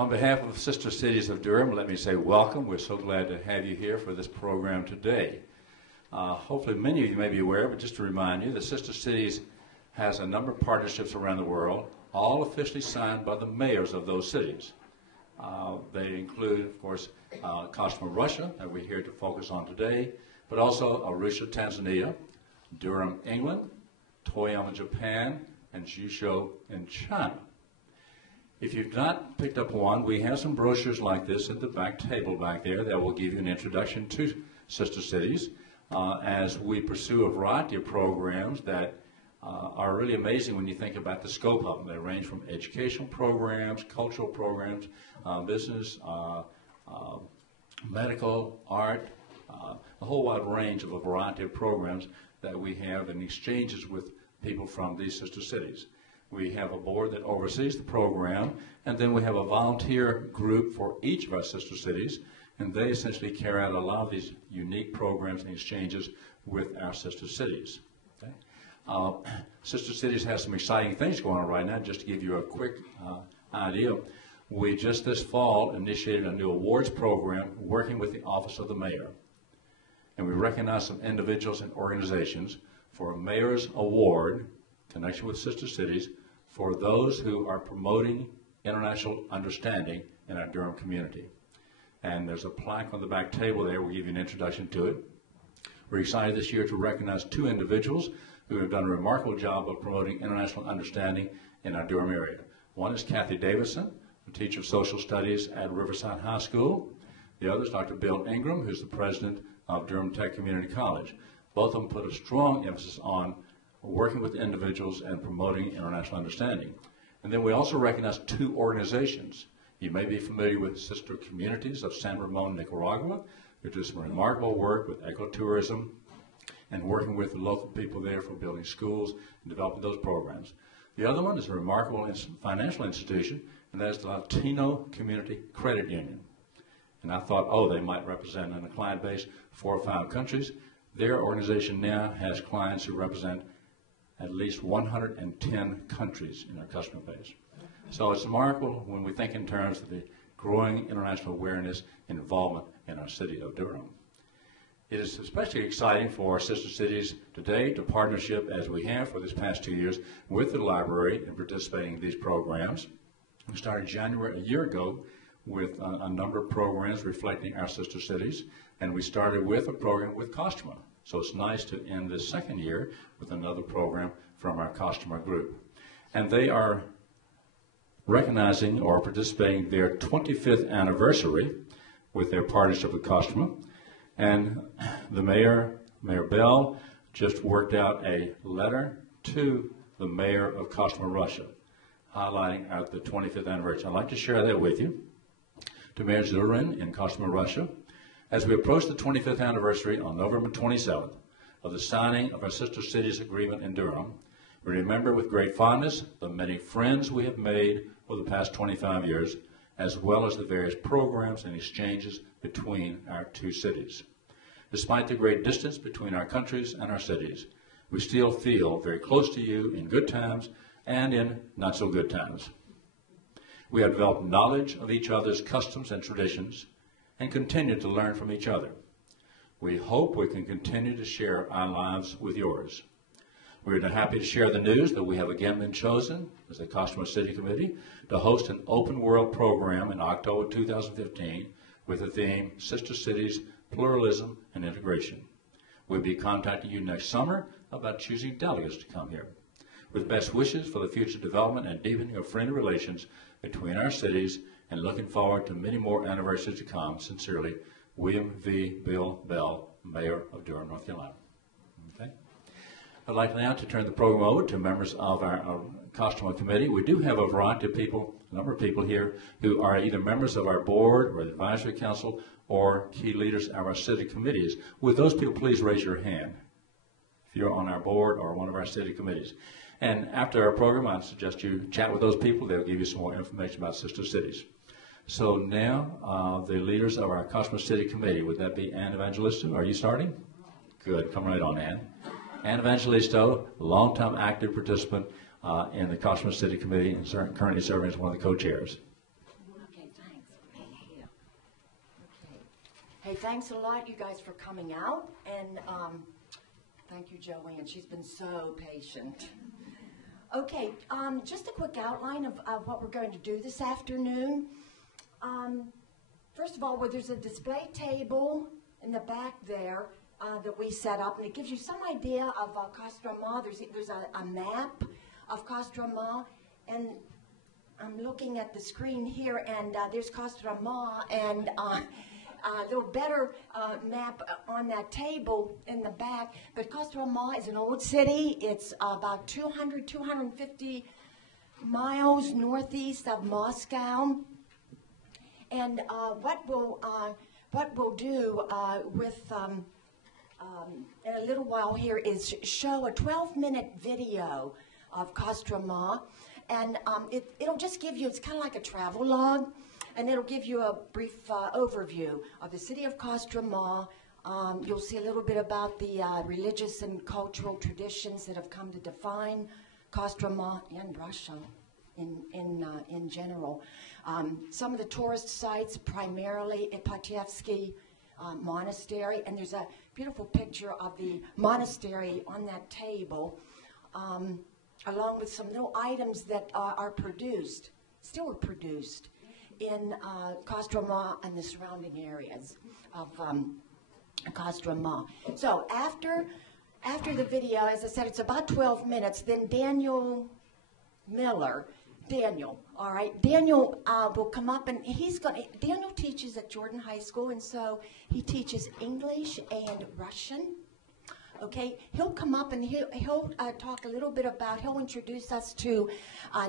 On behalf of Sister Cities of Durham, let me say welcome. We're so glad to have you here for this program today. Hopefully many of you may be aware, but just to remind you, the Sister Cities has a number of partnerships around the world, all officially signed by the mayors of those cities. They include, of course, Kashmir, Russia, that we're here to focus on today, but also Arusha, Tanzania, Durham, England, Toyama, Japan, and Zhuzhou in China. If you've not picked up one, we have some brochures like this at the back table back there that will give you an introduction to Sister Cities as we pursue a variety of programs that are really amazing when you think about the scope of them. They range from educational programs, cultural programs, business, medical, art, a whole wide range of a variety of programs that we have in exchanges with people from these sister cities. We have a board that oversees the program, and then we have a volunteer group for each of our sister cities, and they essentially carry out a lot of these unique programs and exchanges with our sister cities. Okay? Sister Cities has some exciting things going on right now. Just to give you a quick idea, we just this fall initiated a new awards program working with the Office of the Mayor. And we recognize some individuals and organizations for a Mayor's Award in connection with Sister Cities for those who are promoting international understanding in our Durham community. And there's a plaque on the back table there. We'll give you an introduction to it. We're excited this year to recognize two individuals who have done a remarkable job of promoting international understanding in our Durham area. One is Kathy Davison, a teacher of social studies at Riverside High School. The other is Dr. Bill Ingram, who's the president of Durham Tech Community College. Both of them put a strong emphasis on working with individuals and promoting international understanding. And then we also recognize two organizations. You may be familiar with Sister Communities of San Ramon, Nicaragua, who do some remarkable work with ecotourism and working with the local people there for building schools and developing those programs. The other one is a remarkable financial institution, and that is the Latino Community Credit Union. And I thought, oh, they might represent in a client base 4 or 5 countries. Their organization now has clients who represent at least 110 countries in our customer base. So it's remarkable when we think in terms of the growing international awareness and involvement in our city of Durham. It is especially exciting for our sister cities today to partnership, as we have for this past 2 years, with the library in participating in these programs. We started January a year ago with a number of programs reflecting our sister cities, and we started with a program with Kashmir. So it's nice to end this second year with another program from our Kashmir group. And they are recognizing or participating their 25th anniversary with their partnership with Kashmir. And the mayor, Mayor Bell, just worked out a letter to the mayor of Kashmir, Russia, highlighting the 25th anniversary. I'd like to share that with you. To Mayor Durham in Kashmir, Russia, as we approach the 25th anniversary on November 27th of the signing of our Sister Cities Agreement in Durham, we remember with great fondness the many friends we have made over the past 25 years, as well as the various programs and exchanges between our two cities. Despite the great distance between our countries and our cities, we still feel very close to you in good times and in not so good times. We have developed knowledge of each other's customs and traditions and continue to learn from each other. We hope we can continue to share our lives with yours. We are happy to share the news that we have again been chosen as the Kashmir City Committee to host an open world program in October 2015 with the theme Sister Cities, Pluralism and Integration. We'll be contacting you next summer about choosing delegates to come here. With best wishes for the future development and deepening of friendly relations between our cities, and looking forward to many more anniversaries to come. Sincerely, William V. Bill Bell, Mayor of Durham, North Carolina. Okay. I'd like now to turn the program over to members of our Kashmir Committee. We do have a variety of people, a number of people here who are either members of our board or the advisory council or key leaders of our city committees. Would those people please raise your hand if you're on our board or one of our city committees? And after our program, I'd suggest you chat with those people. They'll give you some more information about sister cities. So now, the leaders of our Kashmir City Committee, would that be Ann Evangelisto? Are you starting? Good, come right on, Ann. Ann Evangelisto, longtime active participant in the Kashmir City Committee and currently serving as one of the co-chairs. Okay, Hey, thanks a lot, you guys, for coming out, and thank you, Joanne. She's been so patient. Okay, just a quick outline of what we're going to do this afternoon. First of all, there's a display table in the back there that we set up, and it gives you some idea of Kostroma. There's a map of Kostroma, and I'm looking at the screen here, and there's Kostroma, and a little better map on that table in the back. But Kostroma is an old city. It's about 250 miles northeast of Moscow. And what we'll do in a little while here is show a 12-minute video of Kostroma, and it'll just give you, it's kind of like a travel log, and it'll give you a brief overview of the city of Kostroma. You'll see a little bit about the religious and cultural traditions that have come to define Kostroma and Russia in general. Some of the tourist sites, primarily Ipatevsky Monastery, and there's a beautiful picture of the monastery on that table, along with some little items that are produced, still produced, in Kostroma and the surrounding areas of Kostroma. So after the video, as I said, it's about 12 minutes, then Daniel Miller, all right, Daniel will come up, and Daniel teaches at Jordan High School, and so he teaches English and Russian. Okay, he'll come up and he'll talk a little bit about, he'll introduce us to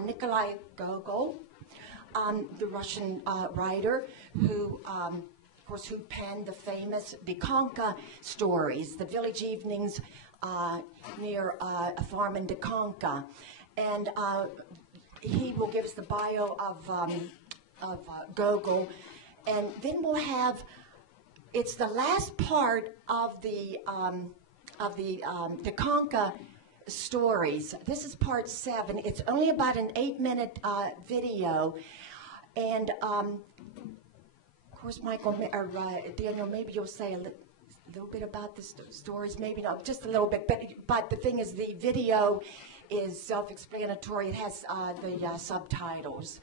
Nikolai Gogol, the Russian writer who, of course, who penned the famous Dikonka stories, the village evenings near a farm in Dikonka. And he will give us the bio of Gogol. And then we'll have, it's the last part of the Dikonka stories. This is part 7. It's only about an 8-minute video. And of course, Michael, or Daniel, maybe you'll say a little bit about the stories, maybe not, just a little bit. But the thing is, the video is self-explanatory. It has the subtitles.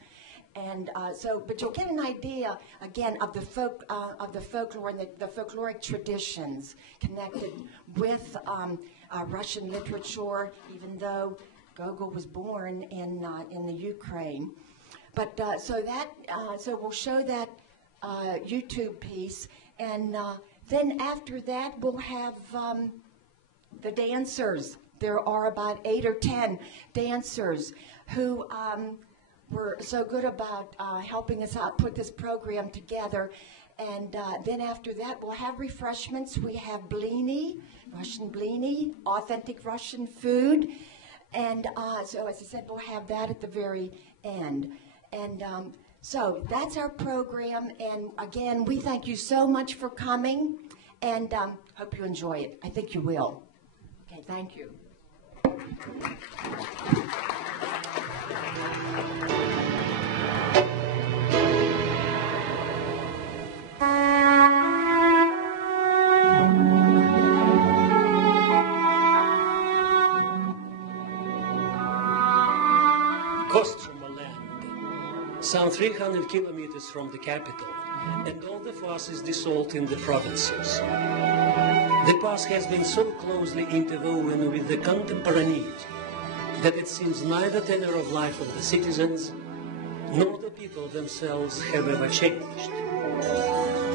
And but you'll get an idea, again, of the folklore and the folkloric traditions connected with Russian literature, even though Gogol was born in the Ukraine. But so we'll show that YouTube piece, and then after that we'll have the dancers. There are about 8 or 10 dancers who were so good about helping us out put this program together. And then after that, we'll have refreshments. We have blini, Russian blini, authentic Russian food. And so, as I said, we'll have that at the very end. And so that's our program. And again, we thank you so much for coming, and hope you enjoy it. I think you will. Okay, thank you. Kostroma land, some 300 kilometers from the capital, and all the pass is dissolved in the provinces. The past has been so closely interwoven with the contemporaneity that it seems neither tenor of life of the citizens nor the people themselves have ever changed.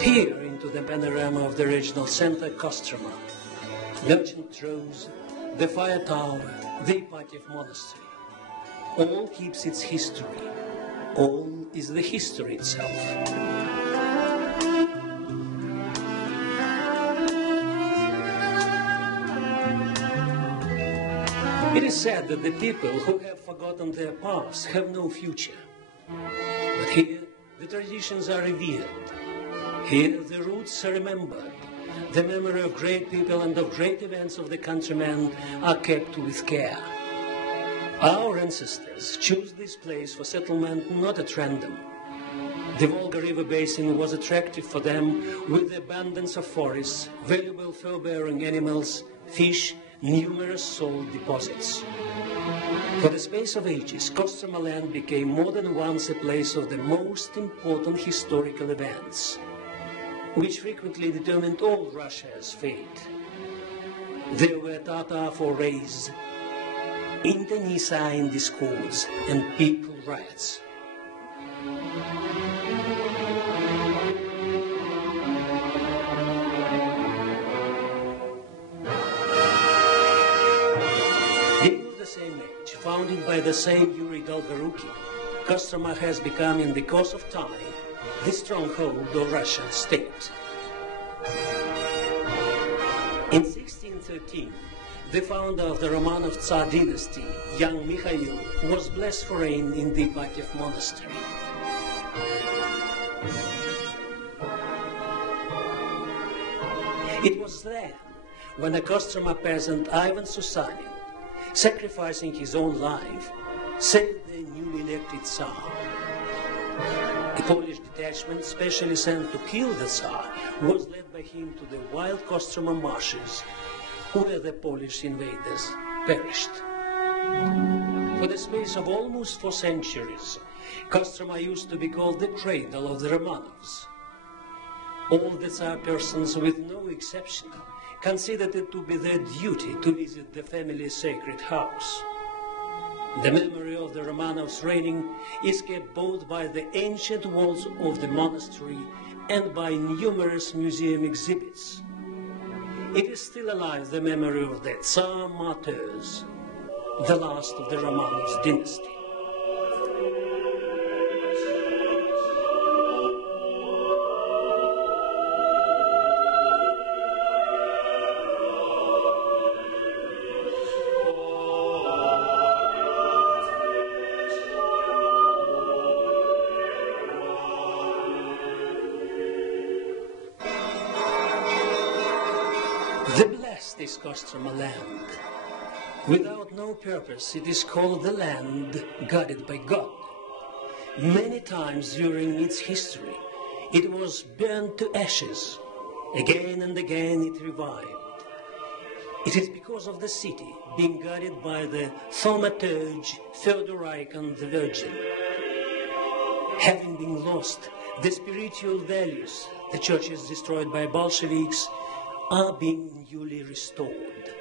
Peer into the panorama of the regional center, Kostroma, merchant rows, the fire tower, the Ipatiev monastery. All keeps its history. All is the history itself. It is said that the people who have forgotten their past have no future. But here, the traditions are revered. Here, the roots are remembered. The memory of great people and of great events of the countrymen are kept with care. Our ancestors chose this place for settlement not at random. The Volga River basin was attractive for them with the abundance of forests, valuable fur-bearing animals, fish, numerous salt deposits. For the space of ages, Kostroma land became more than once a place of the most important historical events, which frequently determined all Russia's fate. There were Tatar forays, internecine discords, and people riots. Being of the same age, founded by the same Yuri Dolgoruki, Kostroma has become in the course of time the stronghold of Russian state. In 1613, the founder of the Romanov Tsar dynasty, young Mikhail, was blessed for reign in the Ipatiev monastery. It was then when a Kostroma peasant, Ivan Susanin, sacrificing his own life, saved the newly elected Tsar. A Polish detachment specially sent to kill the Tsar was led by him to the wild Kostroma marshes, where the Polish invaders perished. For the space of almost 4 centuries, Kostroma used to be called the cradle of the Romanovs. All the Tsar persons, with no exception, considered it to be their duty to visit the family's sacred house. The memory of the Romanovs' reigning is kept both by the ancient walls of the monastery and by numerous museum exhibits. It is still alive, the memory of the Tsar martyrs, the last of the Romanovs dynasty. The blessed is Kostroma land. Without no purpose, it is called the land guarded by God. Many times during its history, it was burned to ashes. Again and again it revived. It is because of the city being guarded by the thaumaturge Fyodor Icon the Virgin. Having been lost, the spiritual values, the churches destroyed by Bolsheviks, are being newly restored.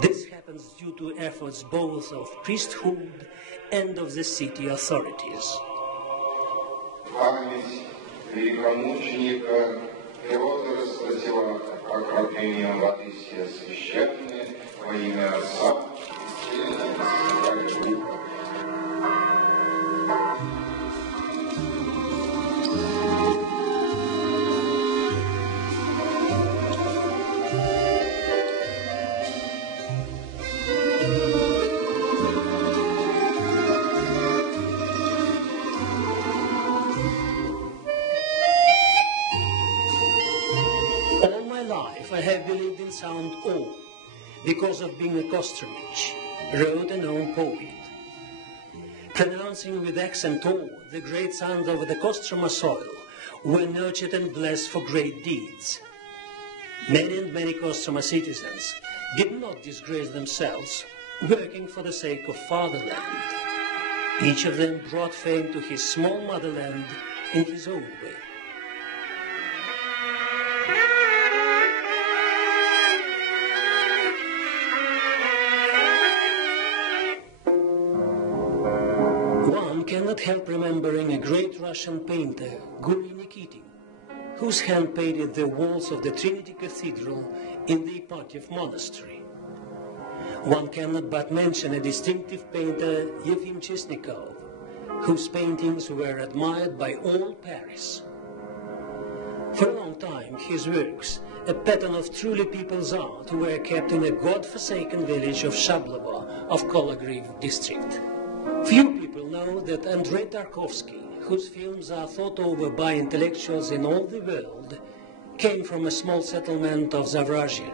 This happens due to efforts both of priesthood and of the city authorities. Память великомученика Феодора спросила окроплением воды все священные во имя Отца и Сына и Святого Духа. I have believed in sound awe because of being a Kostromich, wrote a known poet. Pronouncing with accent awe, the great sons of the Kostroma soil were nurtured and blessed for great deeds. Many and many Kostroma citizens did not disgrace themselves, working for the sake of fatherland. Each of them brought fame to his small motherland in his own way. Cannot help remembering a great Russian painter, Guri Nikitin, whose hand painted the walls of the Trinity Cathedral in the Ipatiev monastery. One cannot but mention a distinctive painter, Yefim Chesnikov, whose paintings were admired by all Paris. For a long time, his works, a pattern of truly people's art, were kept in a god-forsaken village of Shablovo of Kologriv district. Few people know that Andrei Tarkovsky, whose films are thought over by intellectuals in all the world, came from a small settlement of Zavrajia.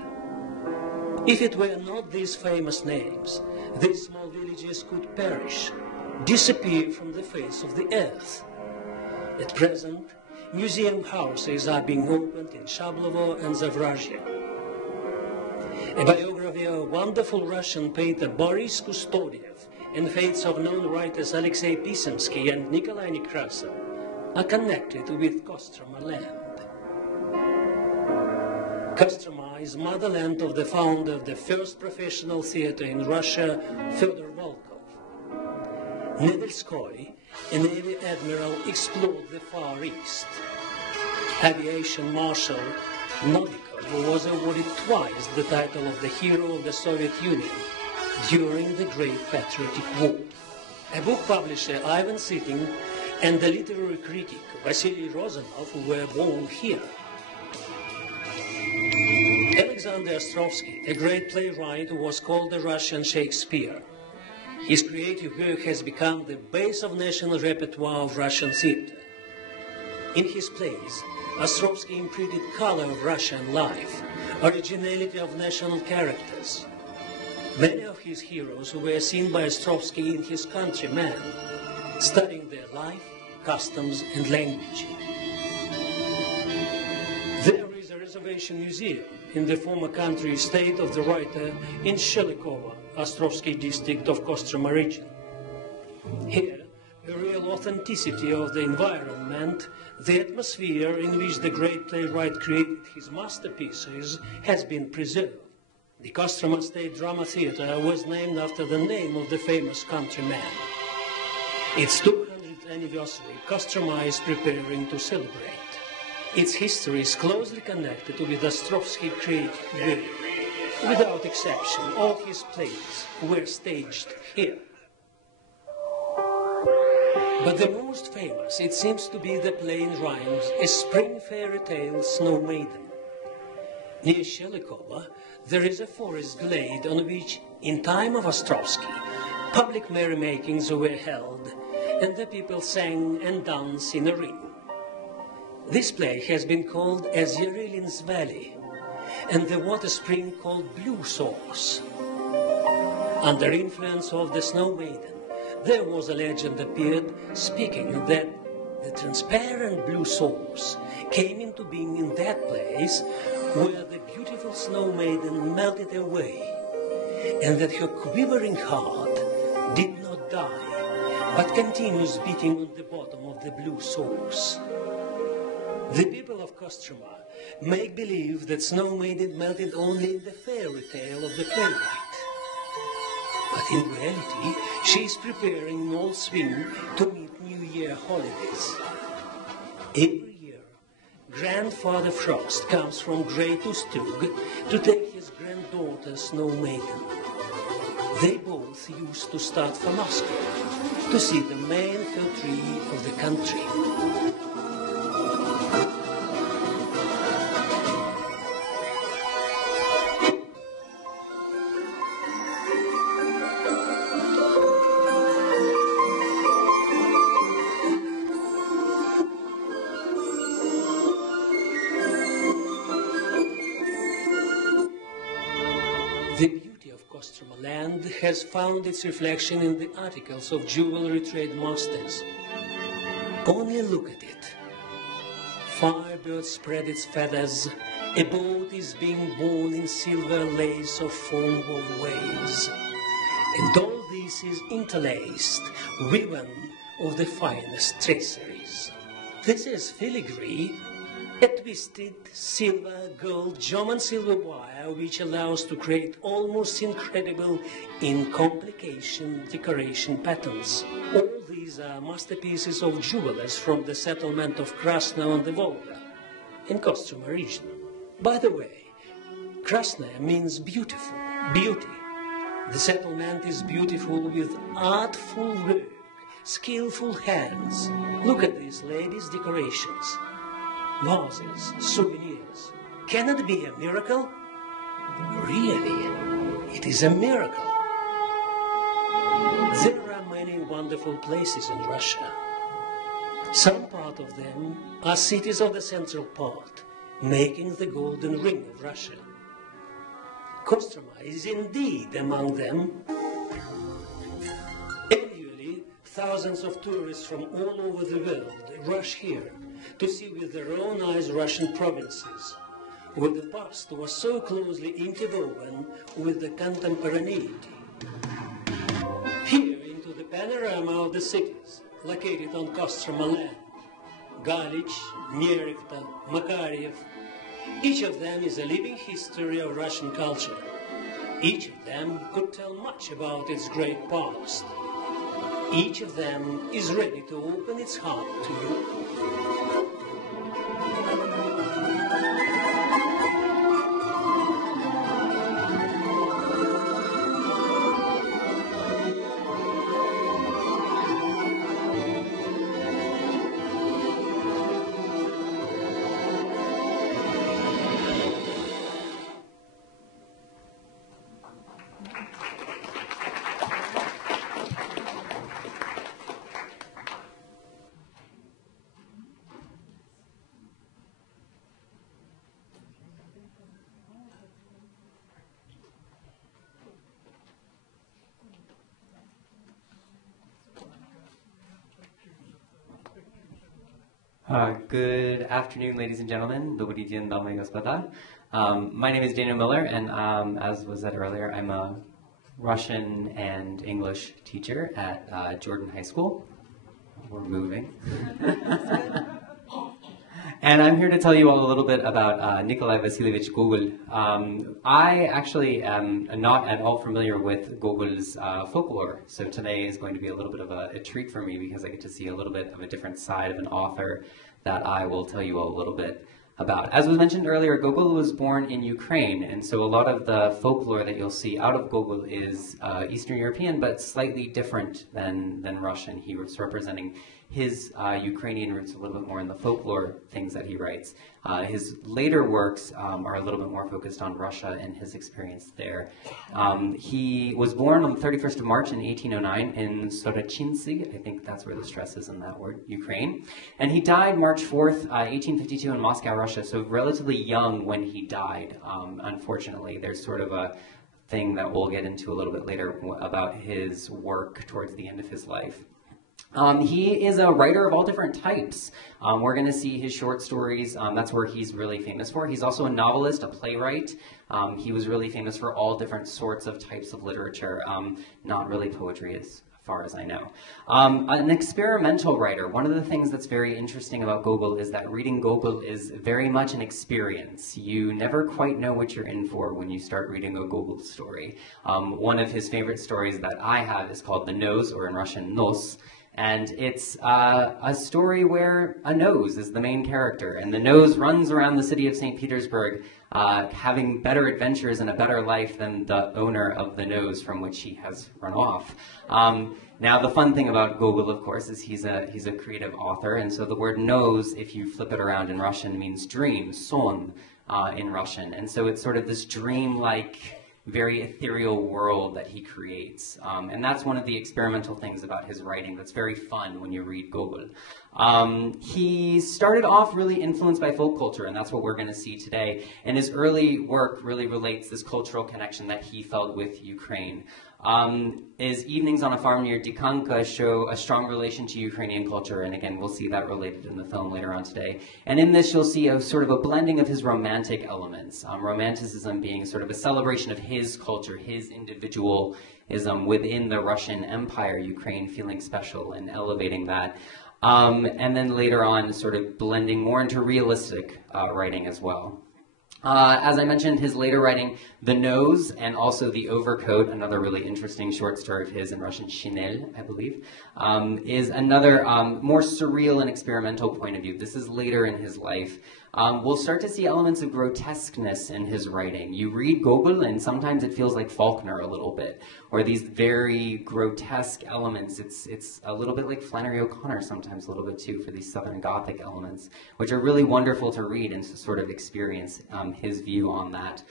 If it were not these famous names, these small villages could perish, disappear from the face of the earth. At present, museum houses are being opened in Shablovo and Zavrazhe. A biography of wonderful Russian painter Boris Kustodiev and fates of known writers Alexei Pisemsky and Nikolai Nekrasov are connected with Kostroma land. Kostroma is motherland of the founder of the first professional theater in Russia, Fyodor Volkov. Nevelskoy, a Navy admiral, explored the Far East. Aviation Marshal Novikov was awarded twice the title of the Hero of the Soviet Union during the Great Patriotic War. A book publisher, Ivan Sittin, and the literary critic, Vasily Rozanov, were born here. Alexander Ostrovsky, a great playwright, was called the Russian Shakespeare. His creative work has become the base of national repertoire of Russian theater. In his plays, Ostrovsky imprinted color of Russian life, originality of national characters. Many of his heroes were seen by Ostrovsky in his countrymen, studying their life, customs, and language. There is a reservation museum in the former country estate of the writer in Shelikovo, Ostrovsky district of Kostroma region. Here, a real authenticity of the environment, the atmosphere in which the great playwright created his masterpieces, has been preserved. The Kostroma State Drama Theatre was named after the name of the famous countryman. Its 200th anniversary, Kostroma is preparing to celebrate. Its history is closely connected with Ostrovsky's creative work. Without exception, all his plays were staged here. But the most famous, it seems to be the play in rhymes, A Spring Fairy Tale, Snow Maiden. Near Shelikovo, there is a forest glade on which, in time of Ostrovsky, public merrymakings were held, and the people sang and danced in a ring. This play has been called as Yarilin's Valley, and the water spring called Blue Source. Under influence of the Snow Maiden, there was a legend appeared speaking that the transparent blue source came into being in that place where the beautiful Snow Maiden melted away, and that her quivering heart did not die, but continues beating on the bottom of the blue source. The people of Kostroma make believe that Snow Maiden melted only in the fairy tale of the playwright. But in reality, she is preparing in all swing to meet New Year holidays. Every year, Grandfather Frost comes from Grey to Stug to take his granddaughter Snow Maiden. They both used to start for Moscow to see the main fir tree of the country. The beauty of Kostroma land has found its reflection in the articles of jewelry trade masters. Only look at it. Firebird spread its feathers, a boat is being borne in silver lace of foam of waves. And all this is interlaced, woven of the finest traceries. This is filigree, a twisted silver, gold, German silver wire which allows to create almost incredible in complication decoration patterns. All these are masterpieces of jewelers from the settlement of Krasnoye on the Volga, in Kostroma region. By the way, Krasnoye means beautiful, beauty. The settlement is beautiful with artful work, skillful hands. Look at these ladies' decorations. Vases, souvenirs. Can it be a miracle? Really, it is a miracle. There are many wonderful places in Russia. Some part of them are cities of the central part, making the golden ring of Russia. Kostroma is indeed among them. Annually, Thousands of tourists from all over the world rush here to see with their own eyes Russian provinces, where the past was so closely interwoven with the contemporaneity. Here, into the panorama of the cities located on Kostroma land, Galich, Nerivta, Makariev, each of them is a living history of Russian culture. Each of them could tell much about its great past. Each of them is ready to open its heart to you. Good afternoon, ladies and gentlemen. Добрый день, дамы и господа. My name is Daniel Miller, and as was said earlier, I'm a Russian and English teacher at Jordan High School. We're moving. And I'm here to tell you all a little bit about Nikolai Vasilievich Gogol. I actually am not at all familiar with Gogol's folklore, so today is going to be a little bit of a treat for me because I get to see a little bit of a different side of an author that I will tell you all a little bit about. As was mentioned earlier, Gogol was born in Ukraine, and so a lot of the folklore that you'll see out of Gogol is Eastern European, but slightly different than Russian. He was representing his Ukrainian roots a little bit more in the folklore things that he writes. His later works are a little bit more focused on Russia and his experience there. He was born on the 31st of March in 1809 in Sorochintsy, I think that's where the stress is in that word, Ukraine. And he died March 4th, 1852 in Moscow, Russia, so relatively young when he died, unfortunately. There's sort of a thing that we'll get into a little bit later about his work towards the end of his life. He is a writer of all different types. We're going to see his short stories. That's where he's really famous for. He's also a novelist, a playwright. He was really famous for all different sorts of types of literature, not really poetry as far as I know. An experimental writer. One of the things that's very interesting about Gogol is that reading Gogol is very much an experience. You never quite know what you're in for when you start reading a Gogol story. One of his favorite stories that I have is called The Nose, or in Russian, Nos. And it's a story where a nose is the main character, and the nose runs around the city of St. Petersburg having better adventures and a better life than the owner of the nose from which he has run off. Now, the fun thing about Gogol, of course, is he's a creative author, and so the word nose, if you flip it around in Russian, means dream, son, in Russian. And so it's sort of this dream-like, very ethereal world that he creates. And that's one of the experimental things about his writing that's very fun when you read Gogol. He started off really influenced by folk culture, and that's what we're going to see today. And his early work really relates this cultural connection that he felt with Ukraine. His Evenings on a Farm near Dikanka show a strong relation to Ukrainian culture, and again, we'll see that related in the film later on today. And in this, you'll see a sort of a blending of his romantic elements. Romanticism being sort of a celebration of his culture, his individualism within the Russian Empire, Ukraine feeling special and elevating that. And then later on, sort of blending more into realistic writing as well. As I mentioned, his later writing, The Nose and also The Overcoat, another really interesting short story of his in Russian, Shinel, I believe, is another more surreal and experimental point of view. This is later in his life. We'll start to see elements of grotesqueness in his writing. You read Gogol and sometimes it feels like Faulkner a little bit, or these very grotesque elements. It's a little bit like Flannery O'Connor sometimes a little bit too for these Southern Gothic elements, which are really wonderful to read and to sort of experience his view on that.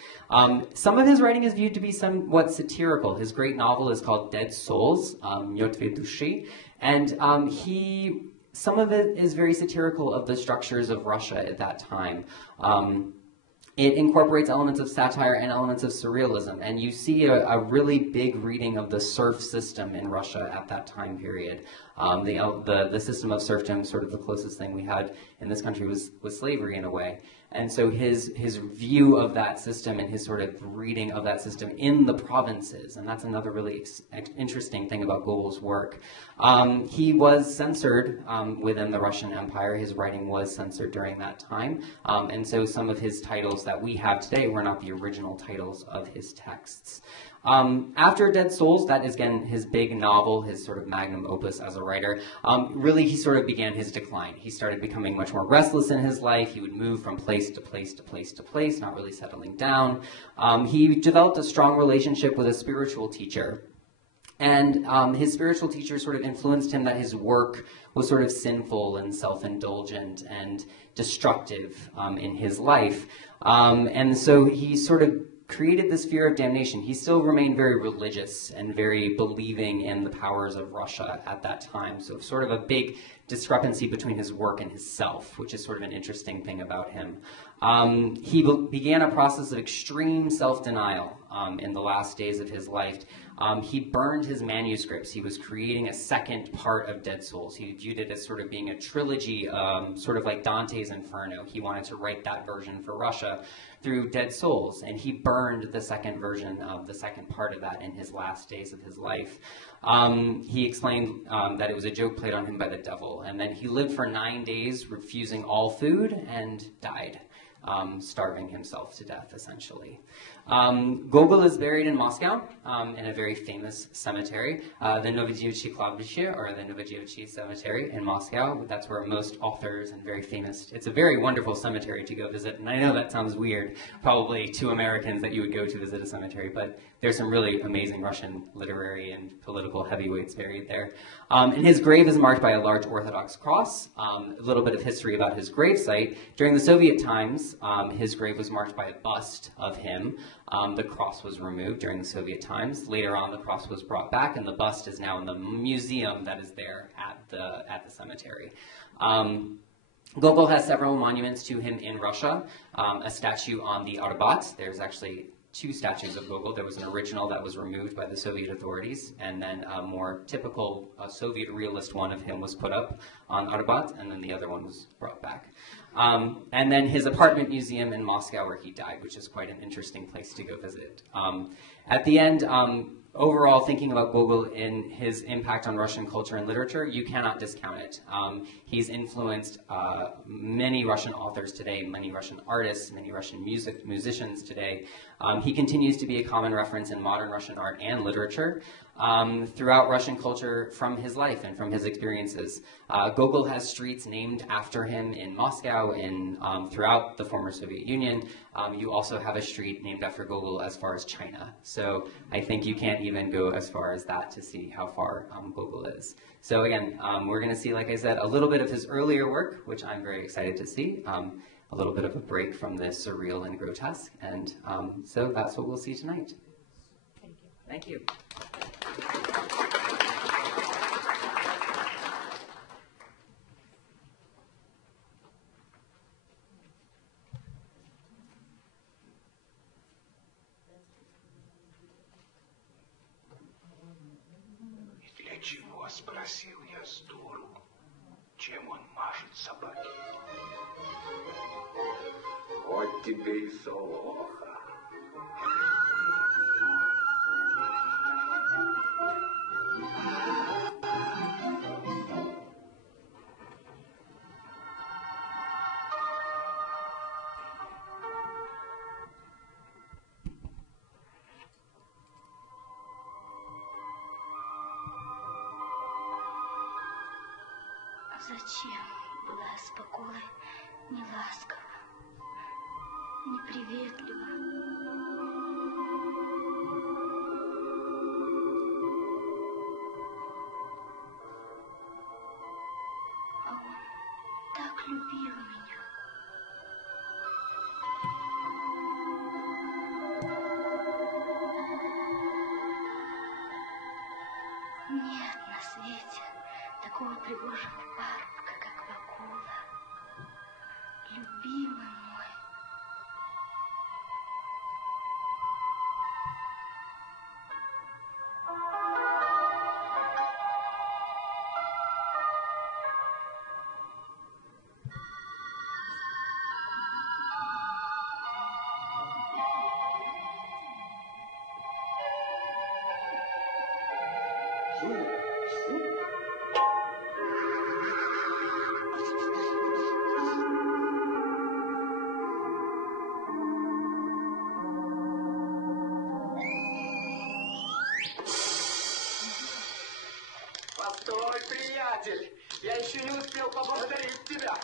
Some of his writing is viewed to be somewhat satirical. His great novel is called Dead Souls, Mертвые души, and some of it is very satirical of the structures of Russia at that time. It incorporates elements of satire and elements of surrealism, and you see a really big reading of the serf system in Russia at that time period. The system of serfdom, sort of the closest thing we had in this country was slavery in a way. And so his view of that system and his sort of reading of that system in the provinces, and that's another really interesting thing about Gogol's work. He was censored within the Russian Empire. His writing was censored during that time, and so some of his titles that we have today were not the original titles of his texts. After Dead Souls, that is again his big novel, his sort of magnum opus as a writer, really he sort of began his decline. He started becoming much more restless in his life. He would move from place to place to place to place, not really settling down. He developed a strong relationship with a spiritual teacher. And his spiritual teacher sort of influenced him that his work was sort of sinful and self-indulgent and destructive in his life. And so he sort of created this fear of damnation. He still remained very religious and very believing in the powers of Russia at that time. So sort of a big discrepancy between his work and his self, which is sort of an interesting thing about him. He began a process of extreme self-denial in the last days of his life. He burned his manuscripts. He was creating a second part of Dead Souls. He viewed it as sort of being a trilogy, sort of like Dante's Inferno. He wanted to write that version for Russia through Dead Souls, and he burned the second version of the second part of that in his last days of his life. He explained that it was a joke played on him by the devil, and then he lived for 9 days refusing all food and died, starving himself to death, essentially. Gogol is buried in Moscow in a very famous cemetery, the Novodevichy Kladbище, or the Novodevichy Cemetery in Moscow. That's where most authors and very famous, it's a very wonderful cemetery to go visit, and I know that sounds weird, probably to Americans that you would go to visit a cemetery, but there's some really amazing Russian literary and political heavyweights buried there. And his grave is marked by a large Orthodox cross. A little bit of history about his gravesite. During the Soviet times, his grave was marked by a bust of him. The cross was removed during the Soviet times. Later on, the cross was brought back, and the bust is now in the museum that is there at the cemetery. Gogol has several monuments to him in Russia. A statue on the Arbat. There's actually 2 statues of Gogol. There was an original that was removed by the Soviet authorities, and then a more typical Soviet realist one of him was put up on Arbat, and then the other one was brought back. And then his apartment museum in Moscow where he died, which is quite an interesting place to go visit. At the end, overall, thinking about Gogol in his impact on Russian culture and literature, you cannot discount it. He's influenced many Russian authors today, many Russian artists, many Russian musicians today. He continues to be a common reference in modern Russian art and literature throughout Russian culture from his life and from his experiences. Gogol has streets named after him in Moscow and throughout the former Soviet Union. You also have a street named after Gogol as far as China. So I think you can't even go as far as that to see how far Gogol is. So again, we're going to see, like I said, a little bit of his earlier work, which I'm very excited to see. A little bit of a break from the surreal and grotesque. And so that's what we'll see tonight. Thank you. Для чего, спросил я с дуру, чем он машет собаке? Вот тебе и солоха. Зачем была спокойна, не ласкова, неприветлива? А он так любил меня. Нет на свете такого пригожего парубка, как Вакула, любимый мой. Постой, приятель! Я еще не успел поблагодарить тебя.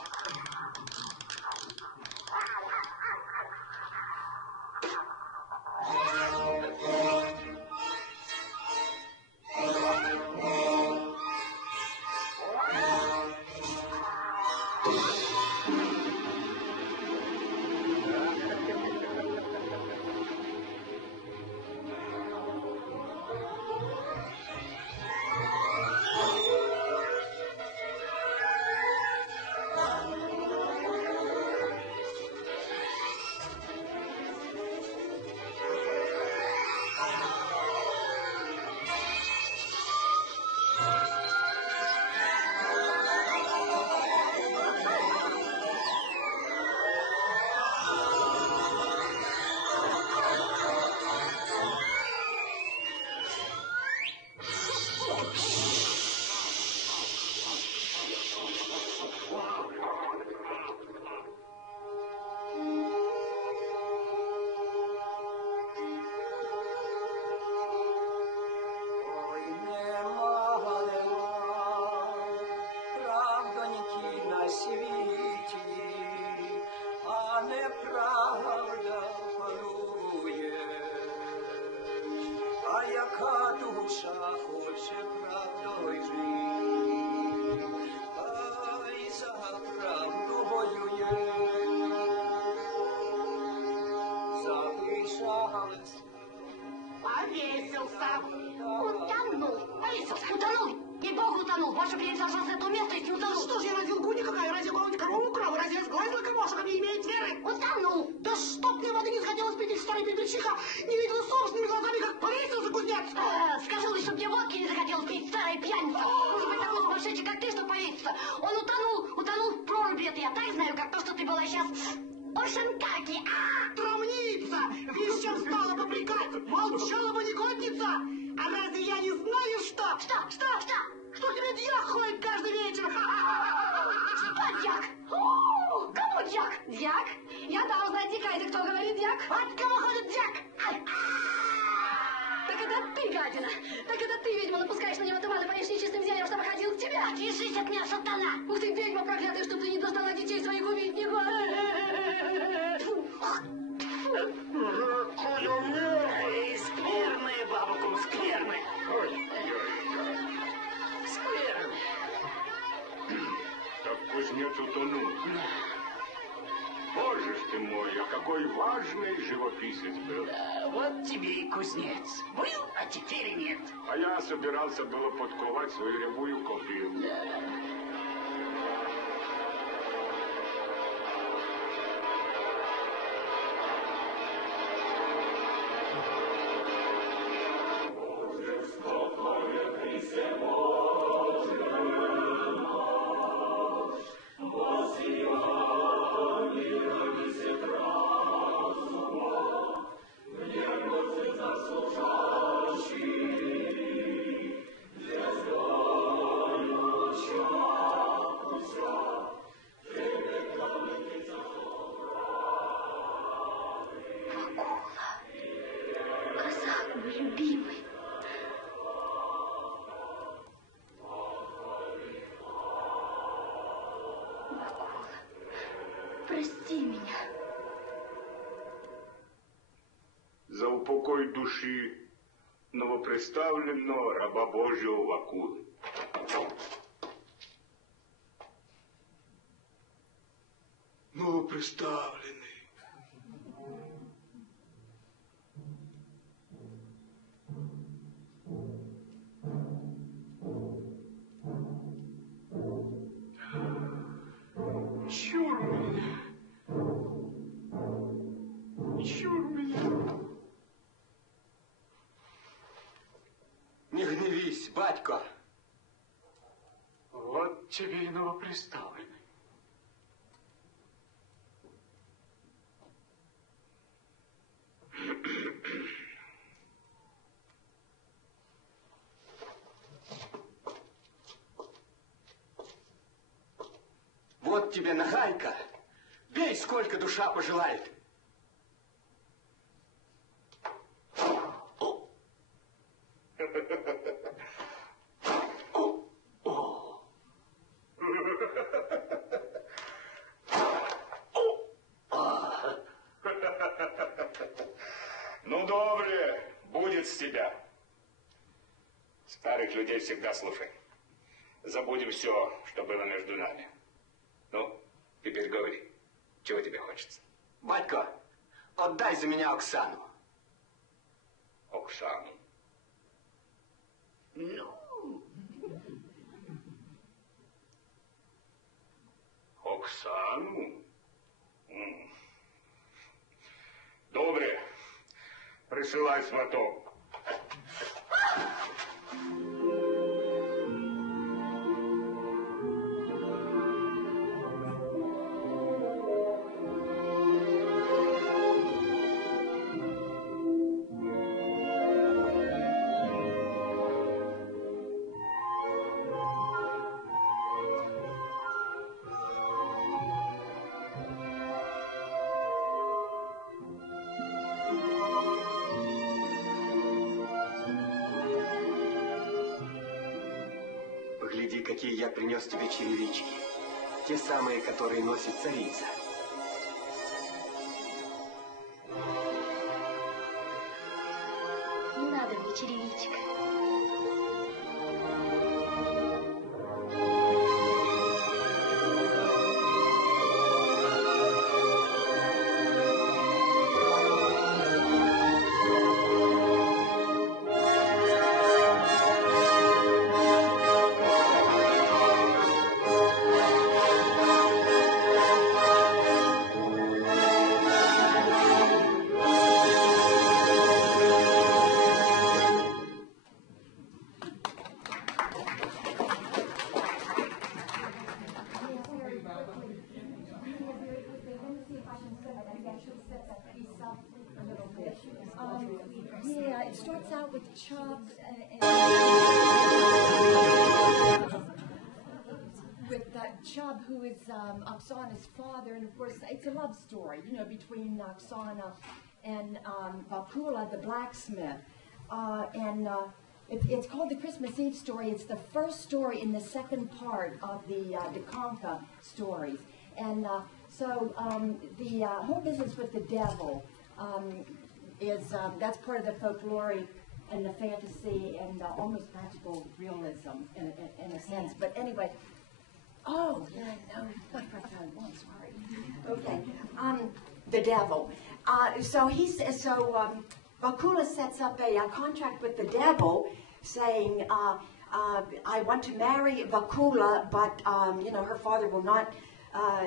Повесился. Утонул. Повесился. Утонул. Ей-богу, утонул. Ваша прелесть зашел с этого места и не утонул. Что ж я разве лгу никакая? Разве голову корову украл? Разве я сглазила кормошек, не имеет веры? Утонул. Да чтоб мне воды не захотелось пить, и старая петричиха не видела собственными глазами, как повесился кузнец. Скажу лишь, чтоб мне водки не захотелось пить, старая пьяница. Может быть, такой сумасшедший, как ты, чтоб повеситься. Он утонул в проруби. Это я так знаю, как то, что ты была сейчас у Шинкаки. Травница! Видишь, чем стала попрекать? Молчала бы, негодница! А разве я не знаю, что? Что тебе дьяк ходит каждый вечер? Что дьяк? Кому дьяк? Дьяк? Я должна текать, кто говорит дьяк? От кого ходит дьяк? Так это ты, гадина! Так это ты, ведьма, напускаешь на него туман и поешь нечистым зельем, чтобы ходил к тебе! Отвяжись от меня, сатана! Ух ты, ведьма проклятая, чтоб ты не достала детей своих убитников! Скверные, бабушка, скверные! Скверные! Так кузнец утонул. Боже ж ты мой, а какой важный живописец был. Вот тебе и кузнец. Был, а теперь и нет. А я собирался было подковать свою рябую копию. Казак мой любимый. Вакула, прости меня. За упокой души новоприставленного раба Божьего Вакулы. Новоприставленный. Чур меня. Чур меня. Не гневись, батько. Вот тебе и новоприставленный. Вот тебе нагайка. Бей, сколько душа пожелает. Ну, добре, будет с тебя. Старых людей всегда слушай. Забудем все, что было между нами. Ну, теперь говори, чего тебе хочется? Батько, отдай за меня Оксану. Оксану. Ну? Оксану? Добре, присылай сваток. Погляди, какие я принес тебе черевички. Те самые, которые носит царица. Не надо мне черевичек. Yeah, it starts out with Chubb with Chubb, who is Oksana's father, and of course it's a love story, you know, between Oksana and Vakula, the blacksmith, it's called the Christmas Eve story. It's the first story in the second part of the Dekonka stories, and so the whole business with the devil is that's part of the folkloric and the fantasy and almost magical realism in a sense. But anyway, oh yeah, no, I'm sorry. Okay, the devil. So Vakula sets up a contract with the devil, saying, "I want to marry Vakula, but you know, her father will not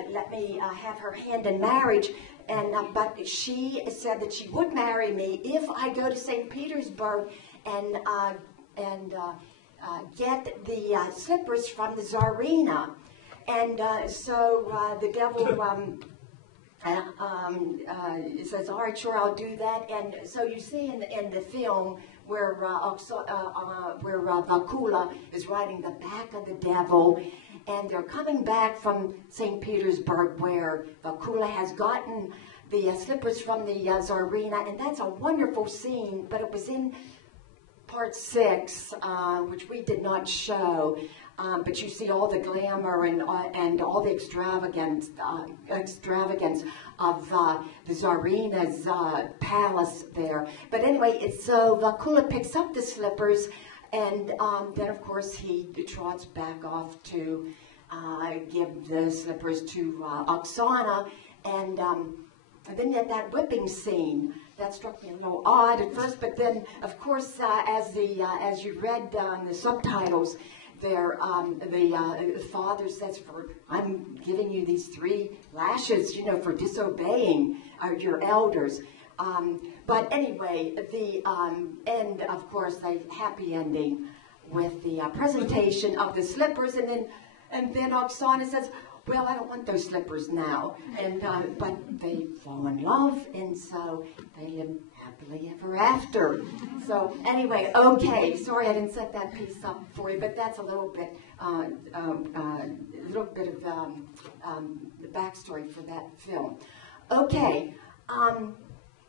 let me have her hand in marriage." And but she said that she would marry me if I go to St. Petersburg and get the slippers from the Tsarina. And so the devil says, "All right, sure, I'll do that." And so you see in the film where Vakula is riding the back of the devil, and they're coming back from St. Petersburg, where Vakula has gotten the slippers from the Tsarina, and that's a wonderful scene, but it was in part 6, which we did not show, but you see all the glamour and all the extravagance of the Tsarina's palace there. But anyway, so Vakula picks up the slippers, and then, of course, he trots back off to give the slippers to Oksana, and then at that whipping scene, that struck me a little odd at first, but then, of course, as you read the subtitles, there the father says, "I'm giving you these 3 lashes, you know, for disobeying your elders." But anyway, the end, of course, the happy ending with the presentation of the slippers, and then Oksana says, well, I don't want those slippers now. And but they fall in love, and so they live happily ever after. So anyway, okay. Sorry, I didn't set that piece up for you, but that's a little bit of the backstory for that film. Okay.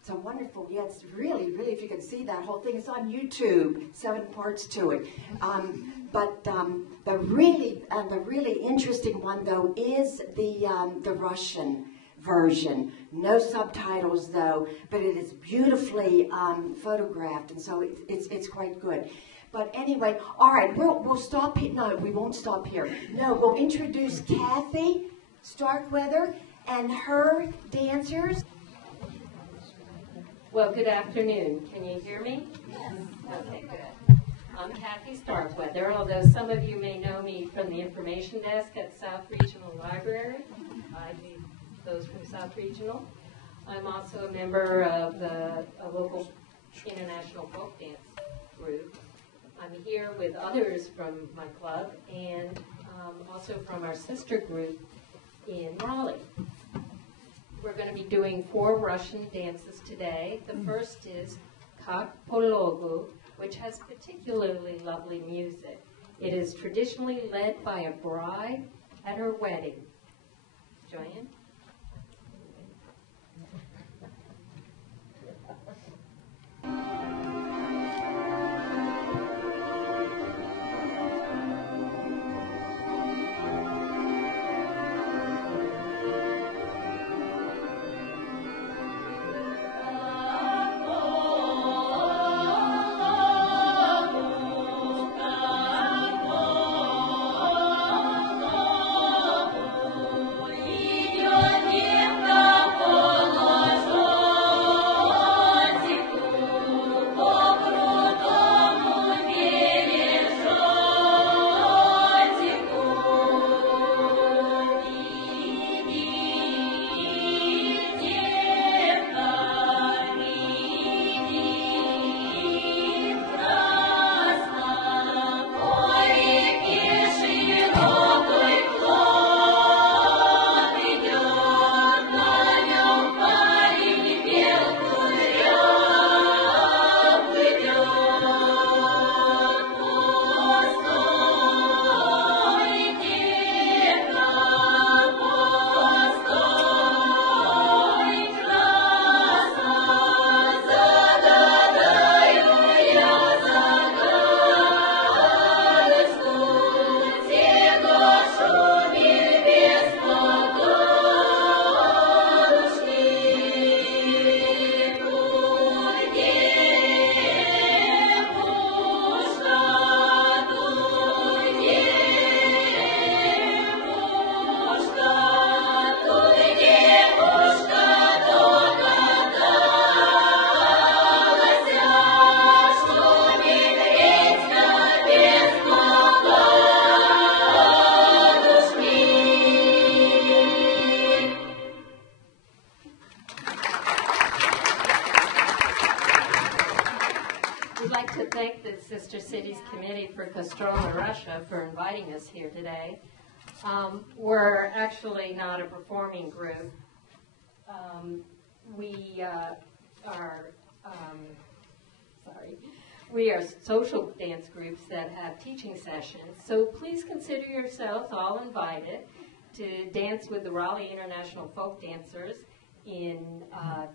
So wonderful. Yeah, it's really, if you can see that whole thing, it's on YouTube, 7 parts to it. But the really interesting one, though, is the Russian version. No subtitles, though, but it is beautifully photographed, and so it's quite good. But anyway, all right, we'll stop here. No, we won't stop here. No, we'll introduce Kathy Starkweather and her dancers. Well, good afternoon. Can you hear me? Yes. Okay, good. I'm Kathy Starkweather, although some of you may know me from the information desk at South Regional Library. I lead those from South Regional. I'm also a member of a local international folk dance group. I'm here with others from my club and also from our sister group in Raleigh. We're going to be doing 4 Russian dances today. The first is Kak Pologu, which has particularly lovely music. It is traditionally led by a bride at her wedding. Joanne? For inviting us here today. We're actually not a performing group. We are social dance groups that have teaching sessions. So please consider yourselves all invited to dance with the Raleigh International Folk Dancers in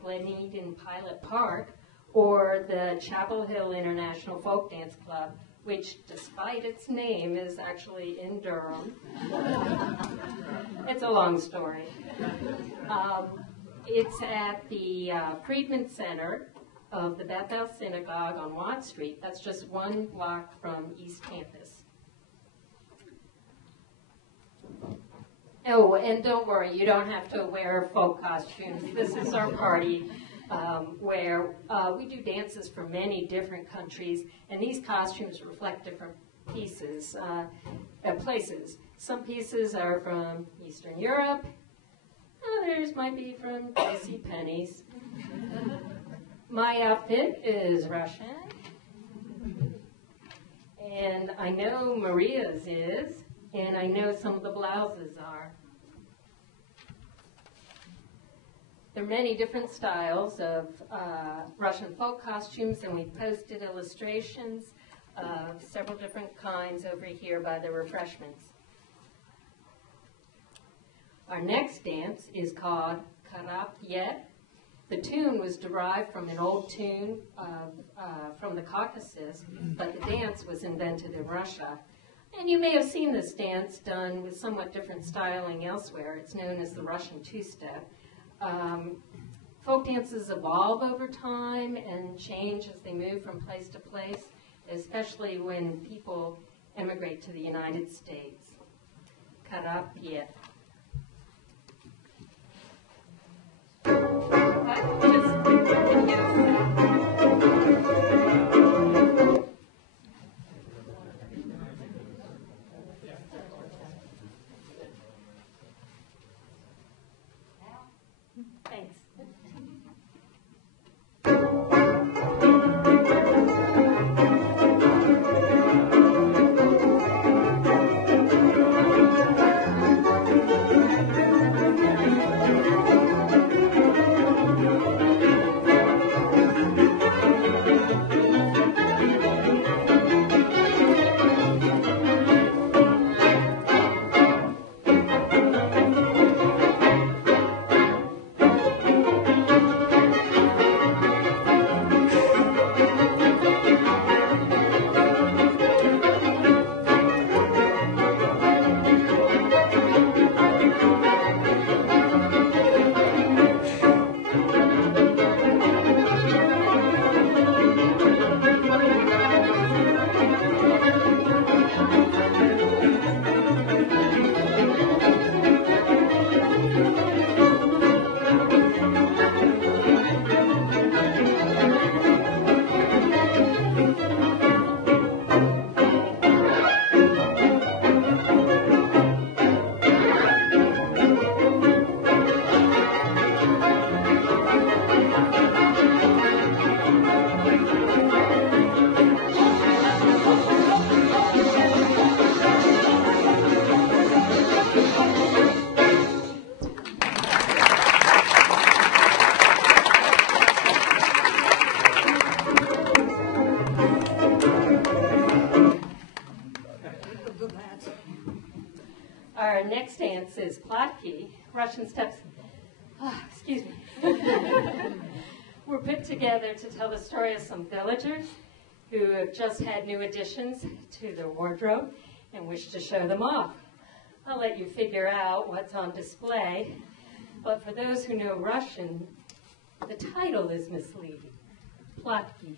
Glen Eden Pilot Park or the Chapel Hill International Folk Dance Club, which, despite its name, is actually in Durham. It's a long story. It's at the Friedman Center of the Bethel Synagogue on Watt Street. That's just 1 block from East Campus. Oh, and don't worry, you don't have to wear folk costumes. This is our party. Where we do dances from many different countries, and these costumes reflect different places. Some pieces are from Eastern Europe, others might be from JCPenney's. My outfit is Russian, and I know Maria's is, and I know some of the blouses are. There are many different styles of Russian folk costumes, and we posted illustrations of several different kinds over here by the refreshments. Our next dance is called Karapyet. The tune was derived from an old tune from the Caucasus, but the dance was invented in Russia. And you may have seen this dance done with somewhat different styling elsewhere. It's known as the Russian two-step. Folk dances evolve over time and change as they move from place to place, especially when people emigrate to the United States. Karapyet. Thanks. Our next dance is Plotki, Russian steps. Oh, excuse me. We're put together to tell the story of some villagers who have just had new additions to their wardrobe and wish to show them off. I'll let you figure out what's on display, but for those who know Russian, the title is misleading. Plotki.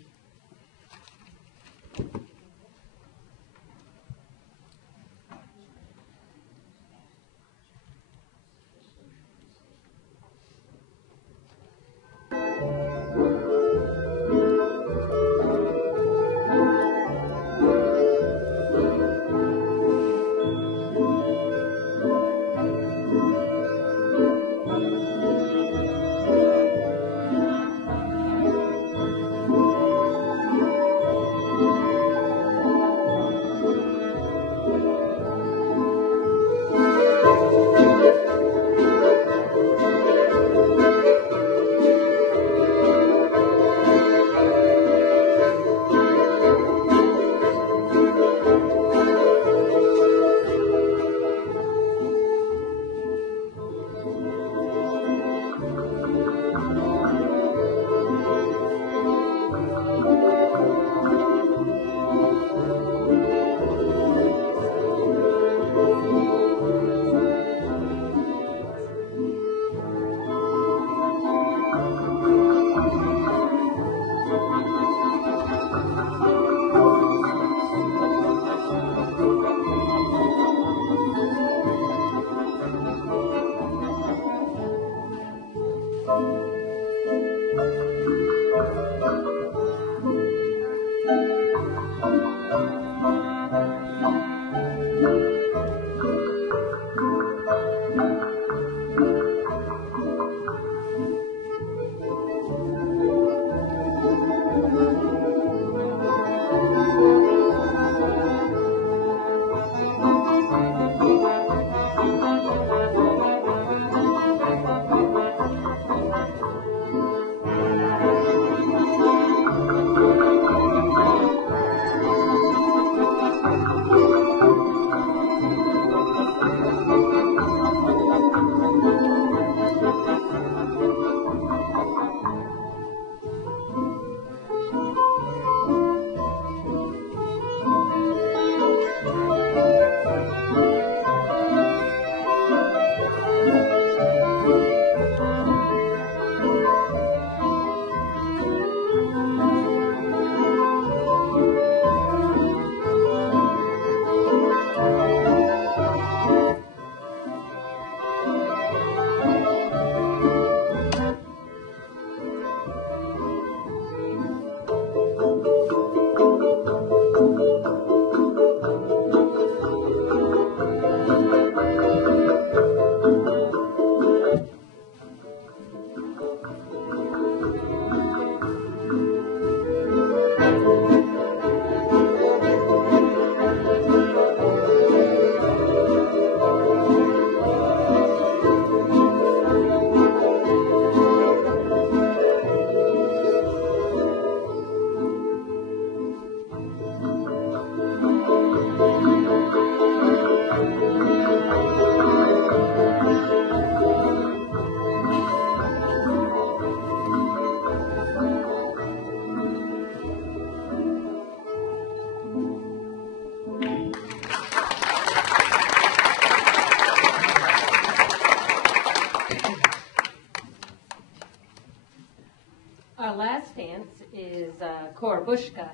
Korobushka.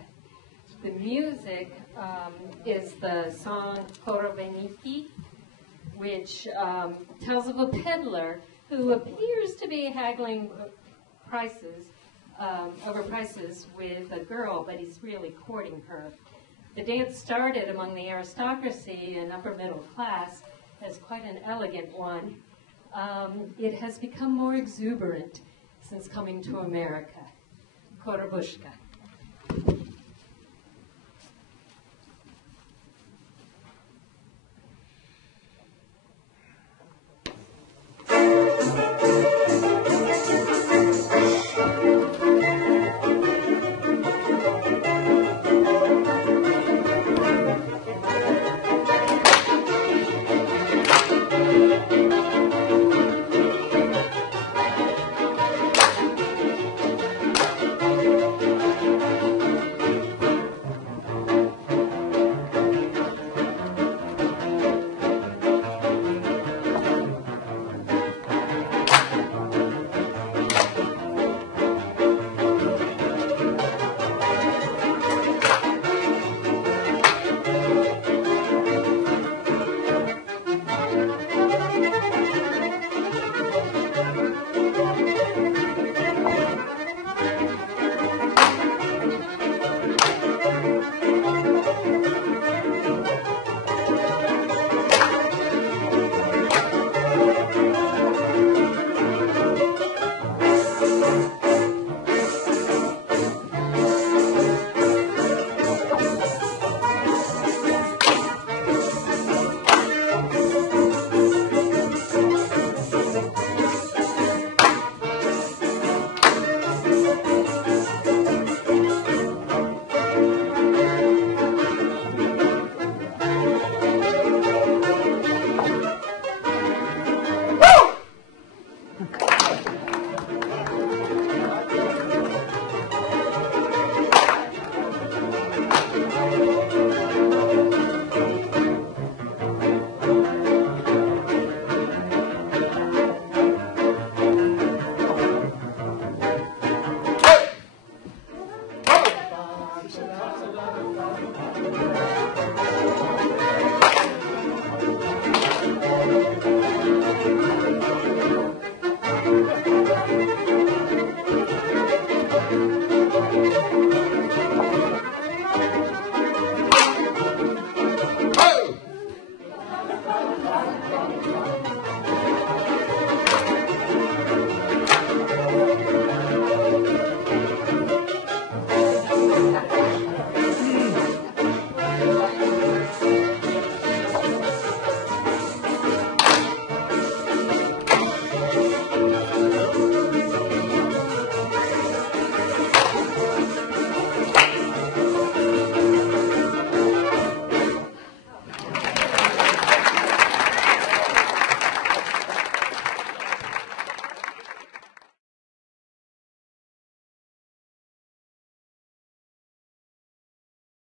The music is the song Korobeniki, which tells of a peddler who appears to be haggling prices over prices with a girl, but he's really courting her. The dance started among the aristocracy and upper middle class as quite an elegant one. It has become more exuberant since coming to America. Korobushka.